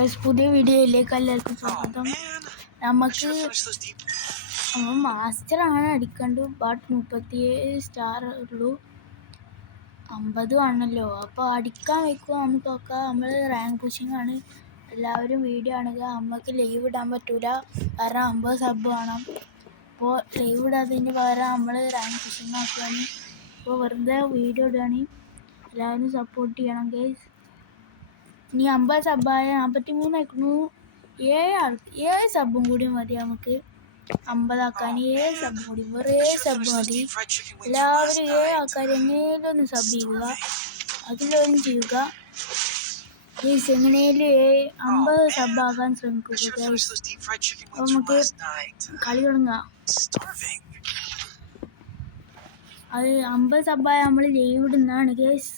പുതിയ വീഡിയോയിലേക്ക് എല്ലാവർക്കും സ്വാഗതം. നമുക്ക് മാസ്റ്ററാണ് അടിക്കണ്ടു. ബട്ട് 37 സ്റ്റാർ ഉള്ളൂ, 50 ആണല്ലോ. അപ്പോൾ അടിക്കാൻ വയ്ക്കുക നമുക്ക് നോക്കാം. നമ്മൾ റാങ്ക് പുഷിംഗ് ആണ്. എല്ലാവരും വീഡിയോ കാണുക. നമുക്ക് ലൈവ് ഇടാൻ പറ്റൂല, കാരണം 50 സബ് വേണം. അപ്പോൾ ലൈവ് ഇടാത്തതിന് പകരം നമ്മൾ റാങ്ക് പുഷിംഗ് ആക്കുകയാണ്. അപ്പോൾ വെറുതെ വീഡിയോ ഇടുകയാണ്. എല്ലാവരും സപ്പോർട്ട് ചെയ്യണം ഗൈസ്. ഇനി 50 സബ്ബായ 43 ആയിരുന്നു. 7 സബും കൂടി മതി നമുക്ക് 50 ആക്കാൻ. 7 സബ് കൂടി, വെറുതെ 7 സബ് മതി. എല്ലാവരും 7 ആൾക്കാർ എങ്ങനെയും ഒന്ന് സബ് ചെയ്യുക, അതിലൊന്നും ചെയ്യുക ഗൈസ്. എങ്ങനെയും 50 സബ് ആക്കാൻ ശ്രമിക്കുക ഗൈസ്. അപ്പോൾ നമുക്ക് കളി തുടങ്ങാം. അത് 50 സബ്ബായ നമ്മൾ ലൈവ് ഇടുന്നതാണ് guys.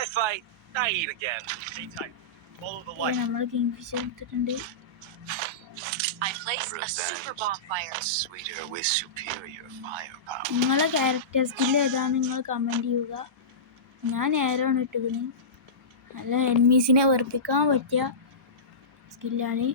I fight, I eat again. Anytime. Follow the light. നമ്മൾ കിങ്ഫിഷർ എടുത്തിട്ടുണ്ട്. I placed a super bonfire. Sweeter with superior firepower. നിങ്ങളെ ക്യാരക്ടർ സ്കില്ല് ഏതാണെന്ന് നിങ്ങൾ കമൻറ്റ് ചെയ്യുക. ഞാൻ നേരാണ് ഇട്ടതിന്. നല്ല എനിമീസിനെ വെറുപ്പിക്കാൻ പറ്റിയ സ്കില്ലാണ്.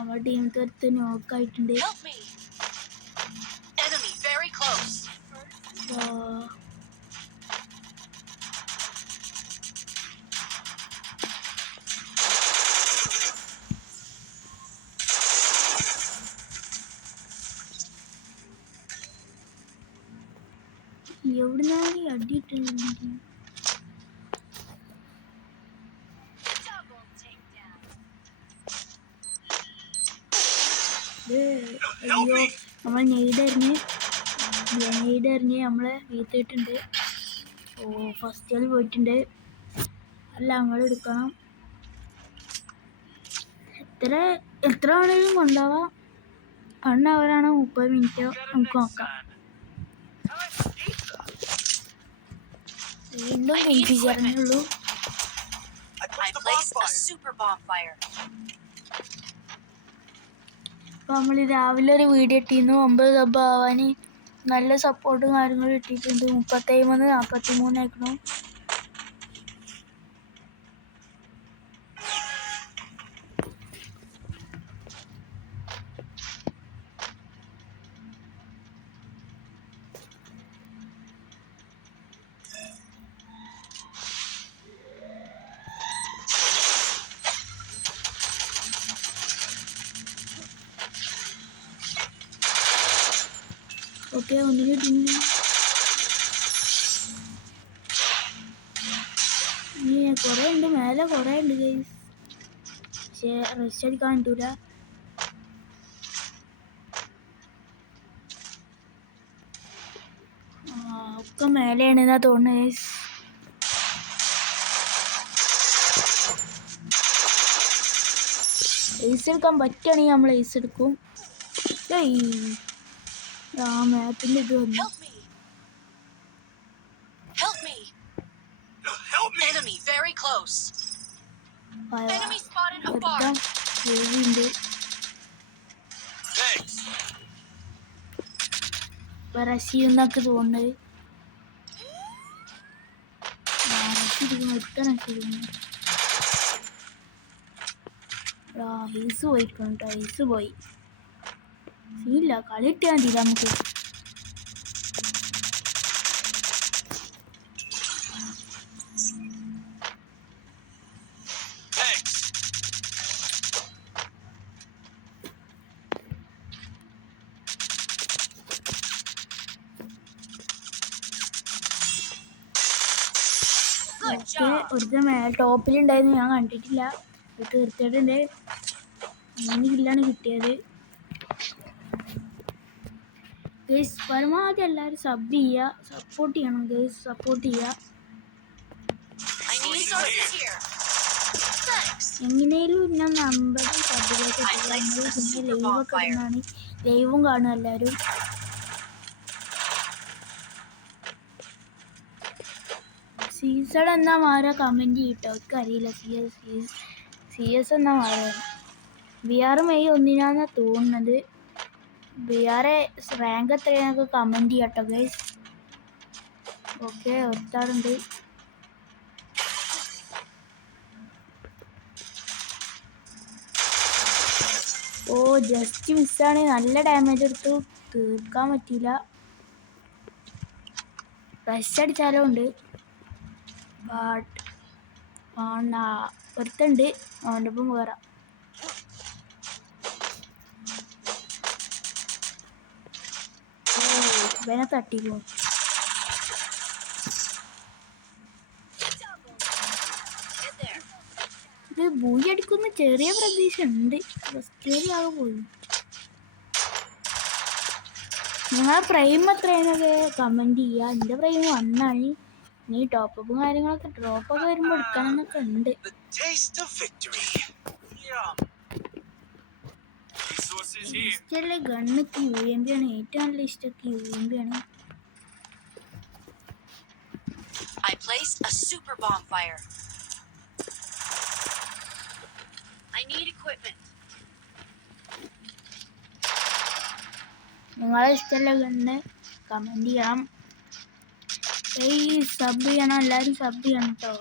our team തൊട്ട് നോക്കായിട്ടുണ്ട്. Help me. Enemy very close. എവിടുന്നാണ് അടിയിട്ടുണ്ട്? അയ്യോ, നമ്മൾ നെയ്ഡറിഞ്ഞ് നമ്മളെ വീത്തിട്ടുണ്ട്. ഓ, ഫസ്റ്റ് ആൾ പോയിട്ടുണ്ട്. അല്ല, നമ്മൾ എടുക്കണം. എത്ര വേണമെങ്കിലും കൊണ്ടുപോവാം. 1 അവറാണോ 30 മിനിറ്റോ നമുക്ക് നോക്കാം. വീണ്ടും ഉള്ളൂ. അപ്പോൾ നമ്മൾ രാവിലെ ഒരു വീഡിയോ ഇട്ടിരുന്നു 9 സബ് ആവാൻ. നല്ല സപ്പോർട്ടും കാര്യങ്ങളും ഇട്ടിട്ടുണ്ട്. 37 43 ആയിരുന്നു. ഓക്കെ, ഒന്നിന് പിന്നെ കുറേ ഉണ്ട്, മേലെ കുറേ ഉണ്ട് ഗൈസ്. പക്ഷേ റഷ് അടിക്കാൻ കിട്ടൂല. ഒക്കെ മേലെയാണെന്നാ തോന്നുന്നത് ഗൈസ്. ഐസ് എടുക്കാൻ പറ്റുകയാണെങ്കിൽ നമ്മൾ ഐസ് എടുക്കും. മാപ്പിന്റെ ഇത് വന്നു. റഷീന്നൊക്കെ തോന്നുന്നത്. ഐസ് പോയിട്ടുണ്ട്. ഐസ് പോയി. ഇല്ല, കളി ഇട്ടാൽ മതി നമുക്ക്. ഒരു ടോപ്പിലുണ്ടായിരുന്നു, ഞാൻ കണ്ടിട്ടില്ല. തീർച്ചയായിട്ടുണ്ട്. 3 കില്ലാണ് കിട്ടിയത്. ഗൈസ്, പരമാവധി എല്ലാവരും സബ് ചെയ്യുക, സപ്പോർട്ട് ചെയ്യണം ഗൈസ്, സപ്പോർട്ട് ചെയ്യുക. എങ്ങനെയും ഞാൻ 50 സബിലേക്ക് പിന്നെ ലൈവൊക്കെ ഇടുന്നതാണ്. ലൈവും കാണും എല്ലാവരും. സീസൺ എന്നാ മാറുക കമൻറ്റ് ചെയ്യട്ടോ. എനിക്കറിയില്ല സി എസ് എന്നാ മാറുക. VR മെയ് 1 തോന്നുന്നത്. VR റാങ്ക് എത്രയാണെന്നൊക്കെ കമൻറ്റ് ചെയ്യട്ടോ ഗൈസ്. ഓക്കെ, ഒരുത്താറുണ്ട്. ഓ ജസ്റ്റ് മിസ്സാണ്. നല്ല ഡാമേജ് എടുത്തു, തീർക്കാൻ പറ്റിയില്ല. റഷ് അടിച്ചാലും ഉണ്ട്. ബട്ട് ഒരുത്തുണ്ട്, അവൻ്റെ ഒപ്പം വേറെ. ഇവനെ തട്ടിക്കോ. ഇത് ബൂയി അടിക്കുന്ന ചെറിയ പ്രതീക്ഷ ഉണ്ട്. ആകെ പോയി. നിങ്ങളെ പ്രൈം എത്രയാണത് കമൻറ്റ് ചെയ്യുക. എൻ്റെ പ്രൈം 1 ആണ്. ഇനി ടോപ്പും കാര്യങ്ങളൊക്കെ ഡ്രോപ്പൊക്കെ വരുമ്പോൾ എടുക്കണം എന്നൊക്കെ ഉണ്ട്. The taste of victory. Yum. Resources here. ഇഷ്ടമല്ലേ ഗണ്ണൊക്കെ UMP ആണ്. ഏറ്റവും നല്ല ഇഷ്ടമൊക്കെ UMP ആണ്. I placed a super bonfire. I need equipment. നിങ്ങളെ ഇഷ്ടമല്ല ഗണ്ണ് കമൻറ്റ് ചെയ്യണം. സബ് ചെയ്യണം, എല്ലാവരും സബ് ചെയ്യണം കേട്ടോ.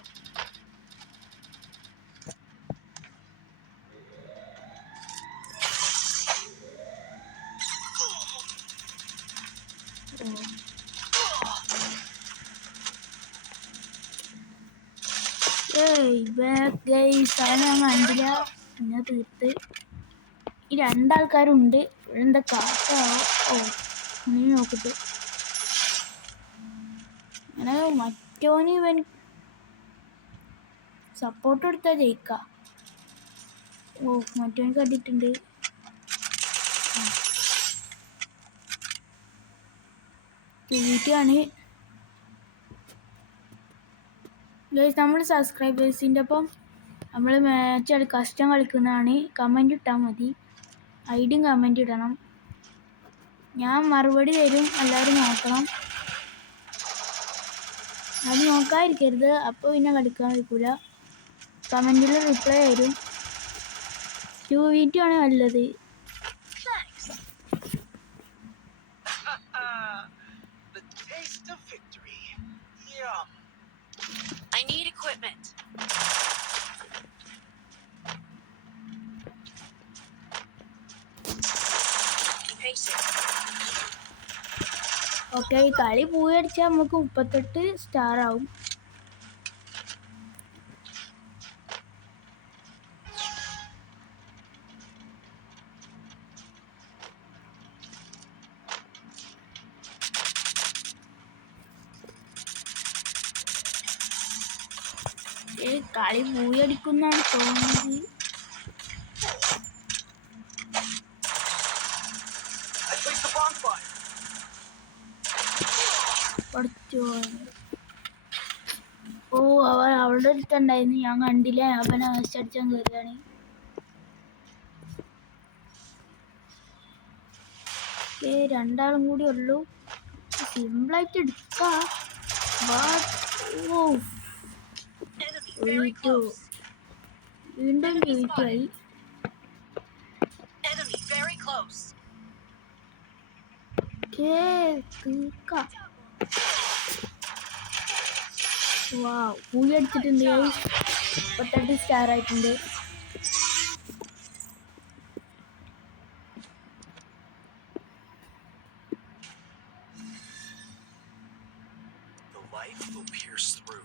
ഞാൻ കണ്ടില്ല. പിന്നെ തീർത്ത് ഈ 2 ആൾക്കാരുണ്ട്. ഇവിടെ എന്താ കാട്ടാവോ? ഓ നീ നോക്കട്ടെ. അങ്ങനെ മറ്റോന് ഇവൻ സപ്പോർട്ട് കൊടുത്താൽ ജയിക്കാം. ഓ മറ്റോന് കണ്ടിട്ടുണ്ട്. വീട്ടിലാണ് നമ്മൾ സബ്സ്ക്രൈബേഴ്സിൻ്റെ ഒപ്പം നമ്മൾ മാച്ച് കസ്റ്റം കളിക്കുന്നതാണ്. കമൻറ്റ് ഇട്ടാൽ മതി. ഐഡിയും കമൻറ്റ് ഇടണം. ഞാൻ മറുപടി തരും. എല്ലാവരും നോക്കണം. അത് നോക്കാതിരിക്കരുത്. അപ്പോൾ പിന്നെ കളിക്കാൻ വയ്ക്കൂല. കമൻറ്റിൽ റിപ്ലൈ തരും. 2v2 ആണ് നല്ലത്. The taste of victory. Yum. I need equipment. Be patient. Okay, ഈ കളി പോയി അടിച്ചാൽ നമുക്ക് 38 സ്റ്റാർ ആവും. കളി പോയി അടിക്കുന്നാണ് തോന്നുന്നത്. I placed the bonfire. ഓ അവളുടെ അടുത്തുണ്ടായിരുന്നു, ഞാൻ കണ്ടില്ല. അവനെ അടിച്ചാൻ കയറിയാണ്. രണ്ടാളും കൂടി ഉള്ളൂ. സിമ്പിളായിട്ട് എടുക്കാം. Enemy very close. വീണ്ടും വീട്ടായി. Enemy very close. തീർക്കാം. പൂയി അടിച്ചിട്ടുണ്ട്. 38 സ്റ്റാർ ആയിട്ടുണ്ട്. The light will pierce through.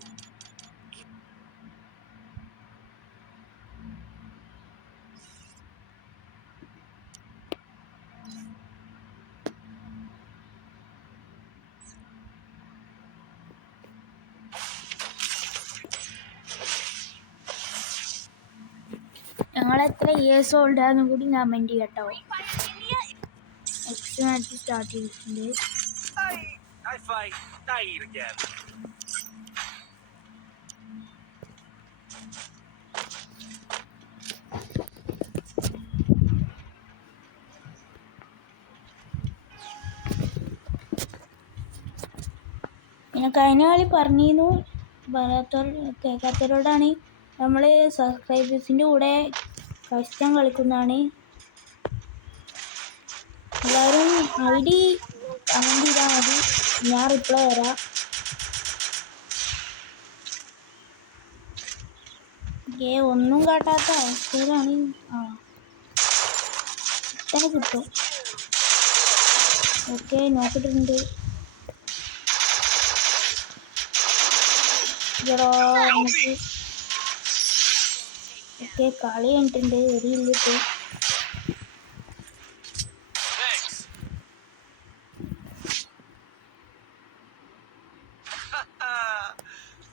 ഞങ്ങളെത്ര ഇയേഴ്സ് ഓൾഡാന്നും കൂടി കമൻറ്റ് ചെയ്യട്ടോ. നെക്സ്റ്റ് മാച്ച് സ്റ്റാർട്ട് ചെയ്തിട്ടുണ്ട്. I fight. I eat again. പിന്നെ കഴിഞ്ഞ കളി പറഞ്ഞിരുന്നു കേൾക്കാത്തവരോടാണ് നമ്മൾ സബ്സ്ക്രൈബേഴ്സിൻ്റെ കൂടെ കഷ്ടം കളിക്കുന്നതാണ്. എല്ലാവരും ID കമൻറ്റ് ചെയ്താൽ മതി, ഞാൻ റിപ്ലൈ തരാം. ഒന്നും കാട്ടാത്ത അവസ്ഥയിലാണ്. തന്നെ കിട്ടും. ഓക്കെ, നോക്കിയിട്ടുണ്ട്. നമുക്ക് ഓക്കെ, കളി കഴിഞ്ഞിട്ടുണ്ട്. വരിയില്ലിട്ട് Thanks.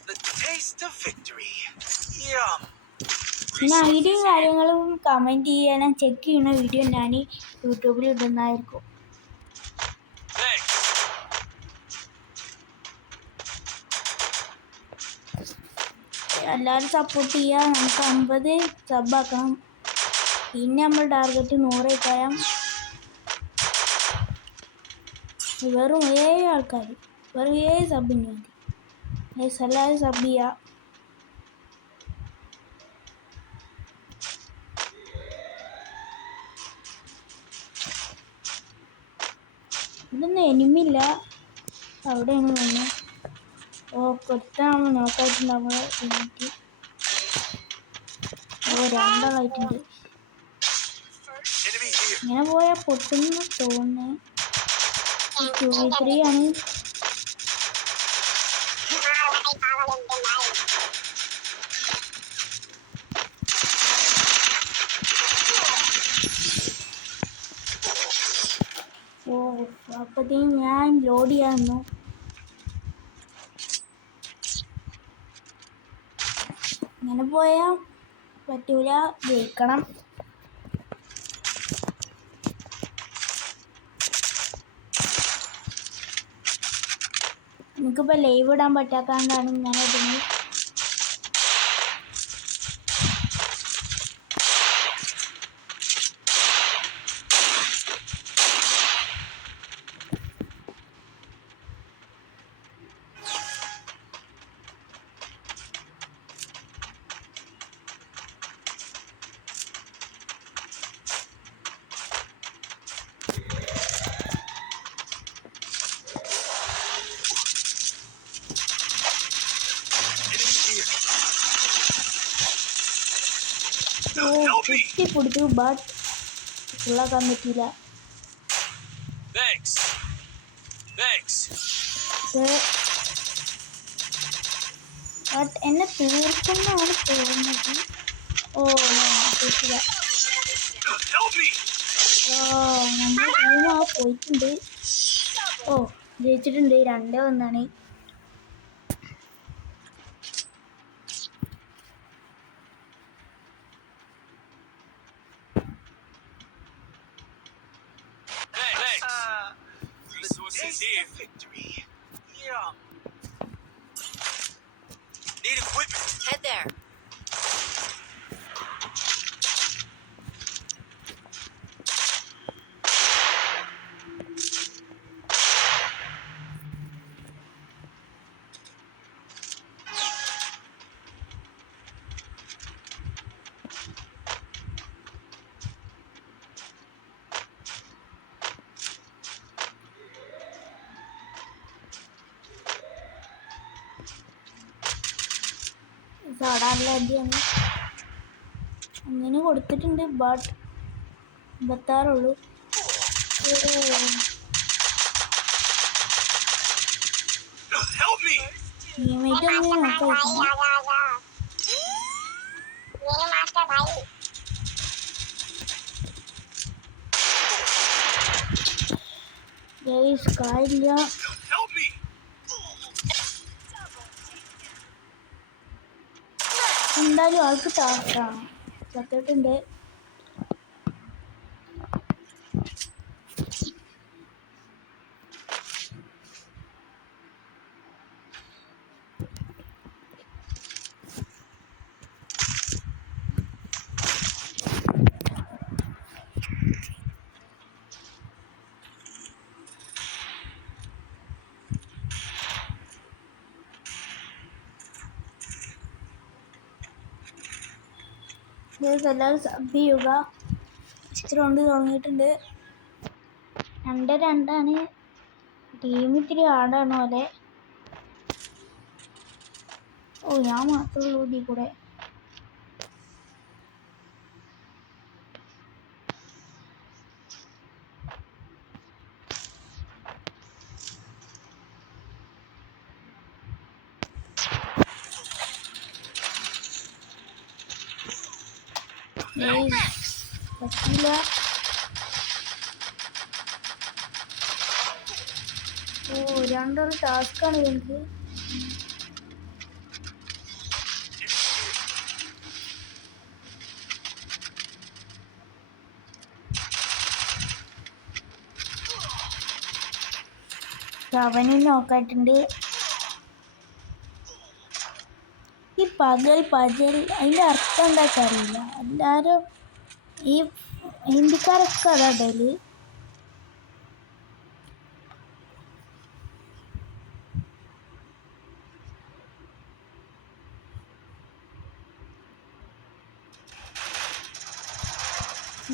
The taste of victory. Yum. പിന്നെ ഐഡിയും കാര്യങ്ങളും കമൻറ്റ് ചെയ്യാനും ചെക്ക് ചെയ്യുന്ന വീഡിയോ ഞാൻ യൂട്യൂബിൽ ഇടുന്നതായിരിക്കും. Thanks. എല്ലാവരും സപ്പോർട്ട് ചെയ്യുക. നമുക്ക് 50 സബാക്കണം. പിന്നെ നമ്മൾ ടാർഗറ്റ് 100 ആക്കാം. വെറും 7 ആൾക്കാർ, വെറും 7 സബിന് മതി. എല്ലാവരും സബ് ചെയ്യുക. ഇതൊന്നും എനിമില്ല, അവിടെയാണ് വന്നത്. കൊടുത്താകുമ്പോൾ നോക്കായിട്ടുണ്ടാവുക. രണ്ടാളായിട്ടുണ്ട്. Enemy here. ഇങ്ങനെ പോയാൽ പൊട്ടുന്നു തോന്നുന്നത്. 2v3 ആണ്. അപ്പോഴത്തേക്കും ഞാൻ ലോഡ് ചെയ്യാമെന്നു. ഇങ്ങനെ പോയാൽ പറ്റൂല, ജയിക്കണം. എനിക്കിപ്പോൾ ലൈവ് ഇടാൻ പറ്റാത്തതുകൊണ്ടാണ് ഇങ്ങനെ ഇടുന്നത്. കുത്തിപ്പിടിച്ചു, ബട്ട് ഫുള്ളാക്കാൻ പറ്റിയില്ല. Thanks. Thanks. ബട്ട് എന്നെ തീർക്കുന്നതാണ് തോന്നുന്നത്. പറ്റില്ല. Help me. നമ്മുടെ ടീം പോയിട്ടുണ്ട്. ജയിച്ചിട്ടുണ്ട്. 2-1. Resources here. Victory. Yum. Need equipment. Head there. സാധാരണ അടിയാണ്. അങ്ങനെ കൊടുത്തിട്ടുണ്ട്, ബട്ട് 56 Help me. ടീമേറ്റ് ഒന്നും നോക്കാം. കാര്യമില്ല. Help me. എന്തായാലും ആൾക്ക് ടാസ്ക്കാണ്. സത്യത്തിൻ്റെ എല്ലാവരും സബ് ചെയ്യുക. ഇത്ര കൊണ്ട് തുടങ്ങിയിട്ടുണ്ട്. 2-2 ടീം ഇത്തിരി ആടാണ് പോലെ. ഓ ഞാൻ മാത്രമേ ഉള്ളൂ ഇതിൽ കൂടെ. പറ്റില്ല. ഓ രണ്ടൊരു ടാസ്ക്കാണ് എനിക്ക്. അവനും നോക്കായിട്ടുണ്ട്. ഈ പകൽ അതിൻ്റെ അർത്ഥം എന്താണെന്ന് അറിയില്ല. എല്ലാവരും ഈ ഹിന്ദിക്കാരൊക്കെ അതാ ഡെയിലി.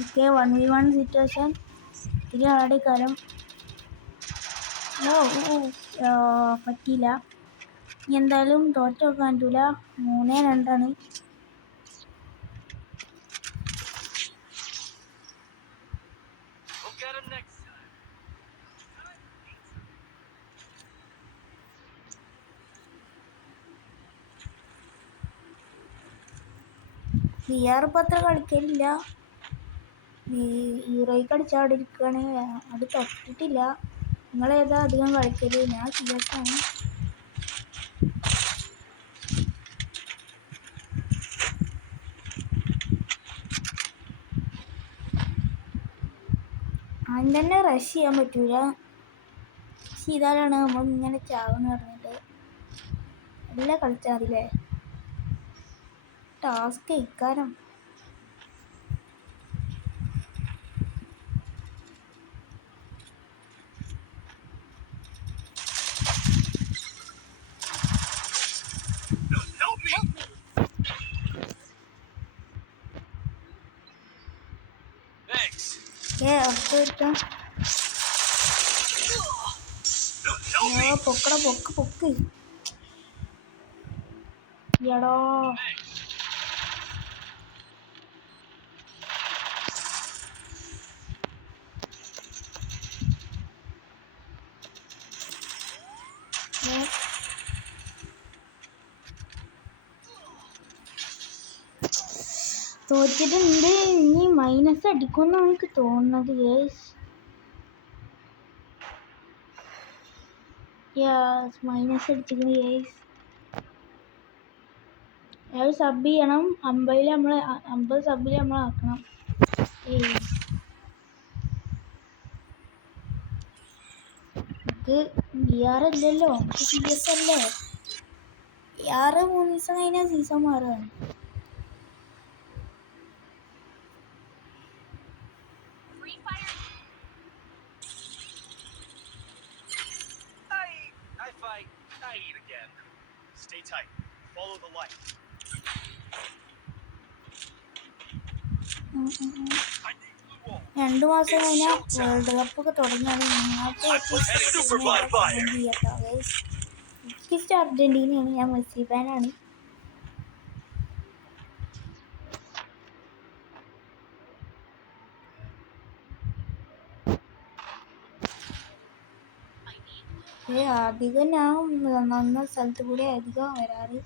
ഓക്കെ 1v1 സിറ്റുവേഷൻ ഇത്തിരി ആടിക്കാലം. പറ്റിയില്ല. ഇനി എന്തായാലും തോറ്റ വെക്കാൻ പറ്റൂല. 3-2. We'll get him next time. ഇപ്പം അത്ര കളിക്കലില്ല. ഹീറോയ്ക്ക് അടിച്ചാൽ അവിടെ ഇരിക്കുകയാണ്. അത് തൊട്ടിട്ടില്ല. നിങ്ങളേതാ അധികം കളിക്കല്? ഞാൻ CS ആണ്. ആദ്യം തന്നെ റഷ് ചെയ്യാൻ പറ്റൂല. ചെയ്താലാണ് നമ്മൾ ഇങ്ങനെ ചാവെന്ന് പറഞ്ഞിട്ട് എല്ലാം കളിച്ചാൽ മതില്ലേ. ടാസ്ക് ഇക്കാരം. Help me! Thanks. കിട്ടും. പൊക്ക് എടോ. തോറ്റിട്ടുണ്ട്. ഇനി മൈനസ് അടിക്കുമെന്നാണ് എനിക്ക് തോന്നുന്നത്. Minus അടിച്ചിരിക്കുന്നു guys. സബ് ചെയ്യണം. 50 സബിൽ നമ്മൾ ആക്കണം. നമുക്ക് BR ഇല്ലല്ലോ, CS അല്ലേ. BR 3 ദിവസം കഴിഞ്ഞാൽ സീസൺ മാറുകയാണ്. I fight, I eat again. Stay tight. Follow the light. I need blue wall. 2 മാസം കഴിഞ്ഞാൽ വേൾഡ് കപ്പ് ഒക്കെ തുടങ്ങിയാണ്. എനിക്കിഷ്ടം അർജന്റീനയാണ്. ഞാൻ മെസ്സി ഫാനാണ്. അധികം ഞാൻ നന്ന സ്ഥലത്ത് കൂടെ അധികം വരാറ്.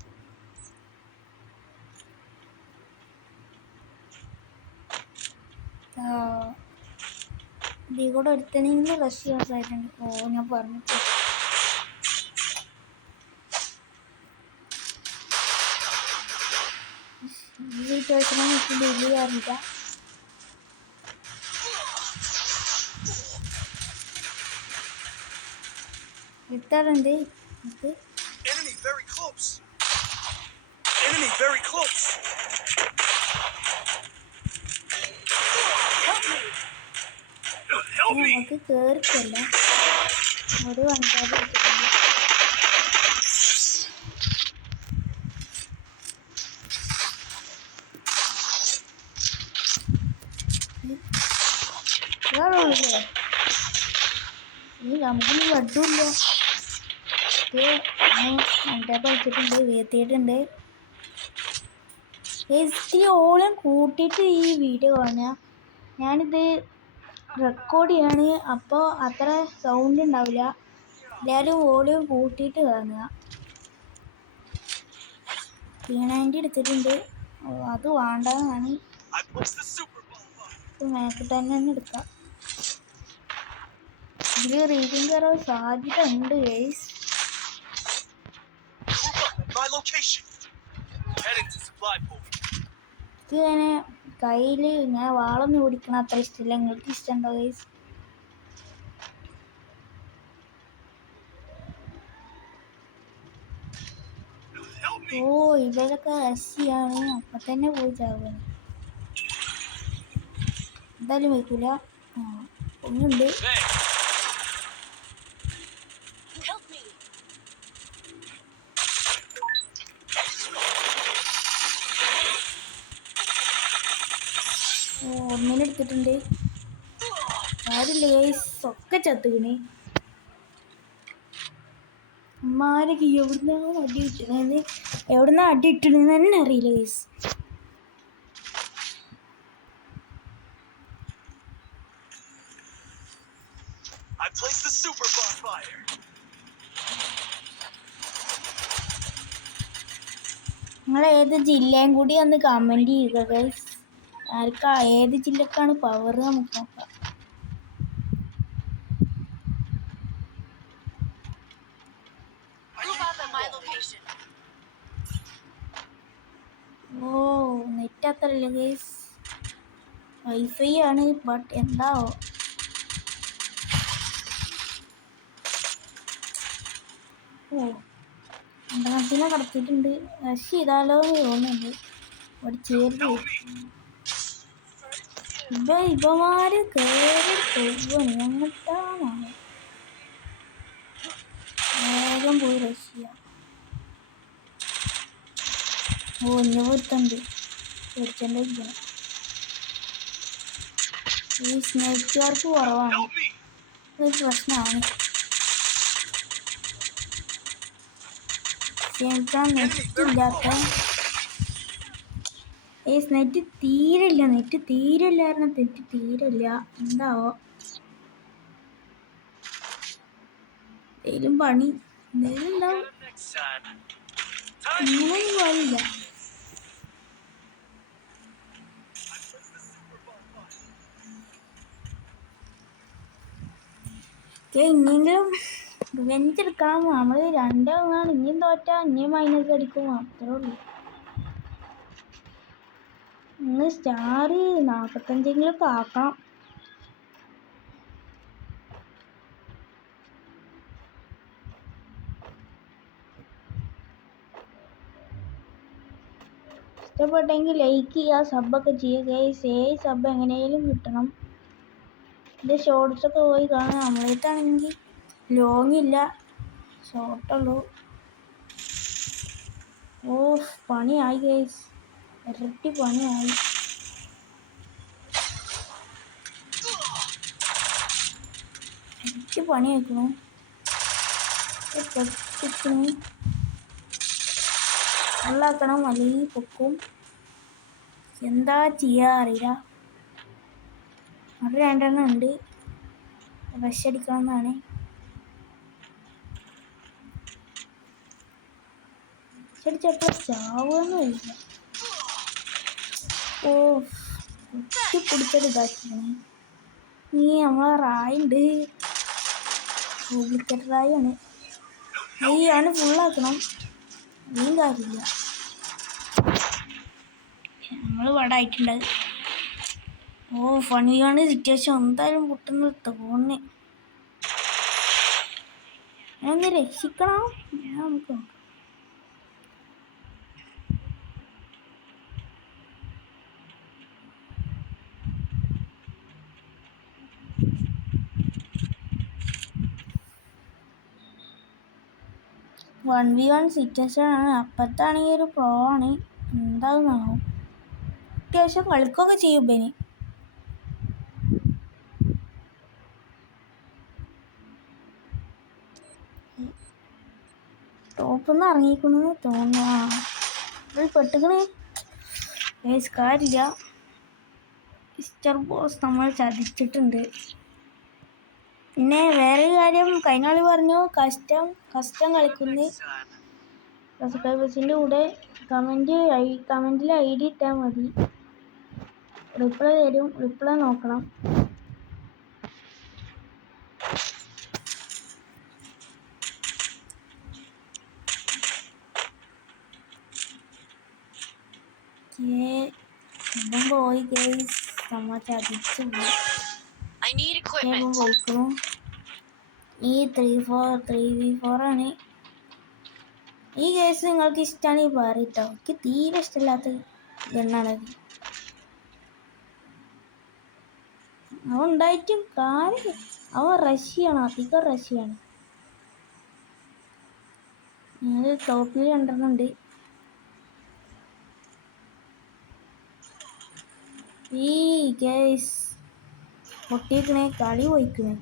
ഇതിൽ കൂടെ ഒരുത്തനെങ്കിലും റഷ് ചെയ്യാൻ സാധിക്കുന്നുണ്ട്. ഓ ഞാൻ പറഞ്ഞിട്ട് ഈ സിറ്റുവേഷനെ എനിക്ക് ഡെയിലി അറിയില്ല. എത്താറുണ്ട്. Enemy very close. Enemy very close. Help me. നമുക്ക് കേറിക്കല്ല. ഒരു വണ്ടാട് എടുത്തിട്ടുണ്ട്. ഉള്ളൂല്ലേ? നമുക്കൊന്നും വട്ടുമില്ല. മൺടാപ്പ് അടിച്ചിട്ടുണ്ട്, വീർത്തിയിട്ടുണ്ട്. ഇത്തിരി ഓളം കൂട്ടിയിട്ട് ഈ വീഡിയോ കാണുക. ഞാനിത് റെക്കോർഡ് ചെയ്യാണ്, അപ്പോൾ അത്ര സൗണ്ട് ഉണ്ടാവില്ല. എല്ലാവരും വോളിയം കൂട്ടിയിട്ട് കാണുക. P90 എടുത്തിട്ടുണ്ട്, അത് വേണ്ടതാണ്. മാക്ക് തന്നെ എടുക്കാം. ഇതിൽ റീഡിങ് കയറാൻ സാധ്യത ഉണ്ട് ഗൈസ്. ഇങ്ങനെ കയ്യിൽ ഇങ്ങനെ വാളൊന്നും ഓടിക്കണം അത്ര ഇഷ്ടമില്ല. നിങ്ങൾക്ക് ഇഷ്ടമുണ്ടോ ഗൈസ്? ഓ ഇവരൊക്കെ രസിയാണ്, അപ്പൊ തന്നെ പോയി ചാവുക. എന്തായാലും വയ്ക്കൂല. ഒന്നുണ്ട്. Help me. ഒന്നിനെടുത്തിട്ടുണ്ട്. ആരില്ല ഗൈസ്, ഒക്കെ ചത്തുകണേ. അമ്മാരൊക്കെ എവിടുന്നാണ് അടി ഇട്ടത്, എവിടുന്നാ അടി ഇട്ടിടുന്ന് തന്നെ അറിയില്ല ഗൈസ്. നിങ്ങൾ ഏത് ജില്ലയും കൂടി ഒന്ന് കമൻറ്റ് ചെയ്യുക ഗൈസ്. ആർക്കാ ഏത് ജില്ലക്കാണ് പവർ നമുക്ക് നോക്കാം. Move up at my location. ഓ നെറ്റ് അത്രയില്ല ഗൈസ്, വൈഫൈ ആണ്. ബട്ട് എന്താവോ രണ്ടെണ്ണത്തിനെ കടത്തിയിട്ടുണ്ട്. റഷ് ചെയ്താലോ എന്ന് തോന്നുന്നുണ്ട്. ഇവിടെ ചേർത്ത് ഇവമാര് കയറി പോവാണ്. എങ്ങട്ടാണോ വേഗം പോയി റഷ് ചെയ്യാം. ഓ ഇന്നെ പൊരുത്തുണ്ട്, പൊരിച്ചോണ്ടിരിക്കണം. ഈ സ്നേഹിക്കാർക്ക് കുറവാണ്, ഒരു പ്രശ്നമാണ്. നെറ്റില്ലാത്ത നെറ്റ് തീരില്ല, നെറ്റ് തീരില്ലായിരുന്നു. നെറ്റ് തീരില്ല, എന്താവോ എന്തേലും പണി എന്തേലും ഉണ്ടാവും. ഇങ്ങനെയൊന്നും പാടില്ല. ഇനിയെങ്കിലും റിവെഞ്ച് എടുക്കണം. നമ്മൾ 2 ഇനിയും തോറ്റാ ഇനിയും മൈനസ് അടിക്കും, അത്രേ ഉള്ളൂ. ഇന്ന് സ്റ്റാർ 45 ആക്കണം. ഇഷ്ടപ്പെട്ടെങ്കിൽ ലൈക്ക് ചെയ്യുക, സബ്ബൊക്കെ ചെയ്യുക ഗൈസ്. 7 സബ് എങ്ങനെയും കിട്ടണം. എൻ്റെ ഷോർട്സൊക്കെ പോയി കാണാം. നമ്മളേത്താണെങ്കിൽ ലോങ് ഇല്ല, ഷോർട്ടുള്ളൂ. ഓ പണിയായി ഗൈസ്, ഇരട്ടി പണിയായി. ഇരട്ടി പണി വയ്ക്കണു, ഫുള്ളാക്കണം അല്ലെങ്കിൽ പൊക്കും. എന്താ ചെയ്യാ അറിയില്ല. അവിടെ 2 ഉണ്ട്, റഷ് അടിക്കണമെന്നാണ്. അടിച്ചപ്പോൾ ചാവുമെന്നും ഇല്ല. ഓ പിടിച്ചത് ഇതാക്കിയാണ്. നീ നമ്മളെ റായുണ്ട്, ഡ്യൂപ്ലിക്കേറ്റ് റായാണ്. നീയാണ് ഫുള്ളാക്കണം, നീയും കാര്യമില്ല. നമ്മൾ വടായിട്ടുണ്ട്. ഓ ഫണിയാണ് സിറ്റുവേഷൻ. എന്തായാലും പൊട്ടുന്ന തോന്നി. ഒന്ന് രക്ഷിക്കണം. നമുക്ക് 1v1 സിറ്റുവേഷൻ ആണ്. അപ്പത്താണെങ്കിൽ ഒരു പ്രോ ആണ്. എന്താണെന്നാവും, അത്യാവശ്യം കളിക്കുകയൊക്കെ ചെയ്യും ഇവന്. പുറത്തുനിന്ന് ഇറങ്ങിക്കണെന്ന് തോന്നുന്നു. അതിൽ പെട്ടുക്കണ്. ഗൈസ് കാര്യമില്ല, മിസ്റ്റർ ബോസ് നമ്മൾ ചതിച്ചിട്ടുണ്ട്. പിന്നെ വേറൊരു കാര്യം, കഴിഞ്ഞ കളി പറഞ്ഞു കസ്റ്റം കളിക്കുന്നു. സബ്സ്ക്രൈബേഴ്സിൻ്റെ കൂടെ കമൻറ്റിൽ ID ഇട്ടാൽ മതി, റിപ്ലൈ തരും. റിപ്ലൈ നോക്കണം. ഇപ്പം പോയി ഗൈസ്, നമ്മൾ ചതിച്ചു പോയി. I need equipment. ഇപ്പം പോയിക്കണു. ഈ 3v4 ആണ്. ഈ കേസ് നിങ്ങൾക്ക് ഇഷ്ടമാണെങ്കിൽ പറയട്ടോ, എനിക്ക് തീരെ ഇഷ്ടമില്ലാത്ത ഗണ്ണാണത്. അവൻ ഉണ്ടായിട്ടും കാര്യം, അവൻ റഷ്യാണ്, അധികം റഷ്യാണ്. ഞാൻ ടോപ്പിൽ കണ്ടിട്ടുണ്ട്. ഈ കേസ് പൊട്ടിക്കണേ, കളി പോയിക്കണേ.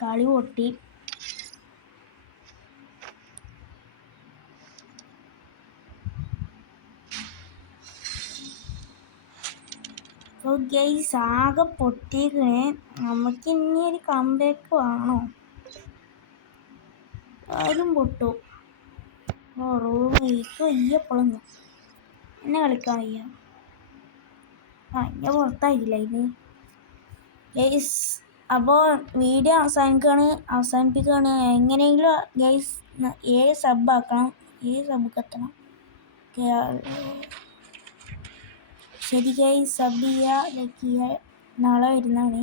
കളി പൊട്ടി. ഗൈസ് ആകെ പൊട്ടിക്കണേ. നമുക്ക് ഇനി ഒരു കംബാക്ക് വേണോ? ആരും പൊട്ടു. റൂമിക്ക് വയ്യപ്പോഴൊന്നും എന്നെ കളിക്കാൻ വയ്യ. എന്നെ പുറത്തായില്ല ഇത്. ഗൈസ് അപ്പോൾ വീഡിയോ അവസാനിപ്പിക്കുകയാണ്. എങ്ങനെയെങ്കിലും ഗൈസ് 7 സബ് ആക്കണം, 7 സബ്ബ് എത്തണം. ശരി ഗൈസ്, സബ് ചെയ്യുക, ലൈക്ക് ചെയ്യുക. നാളെ വരുന്നതാണ്.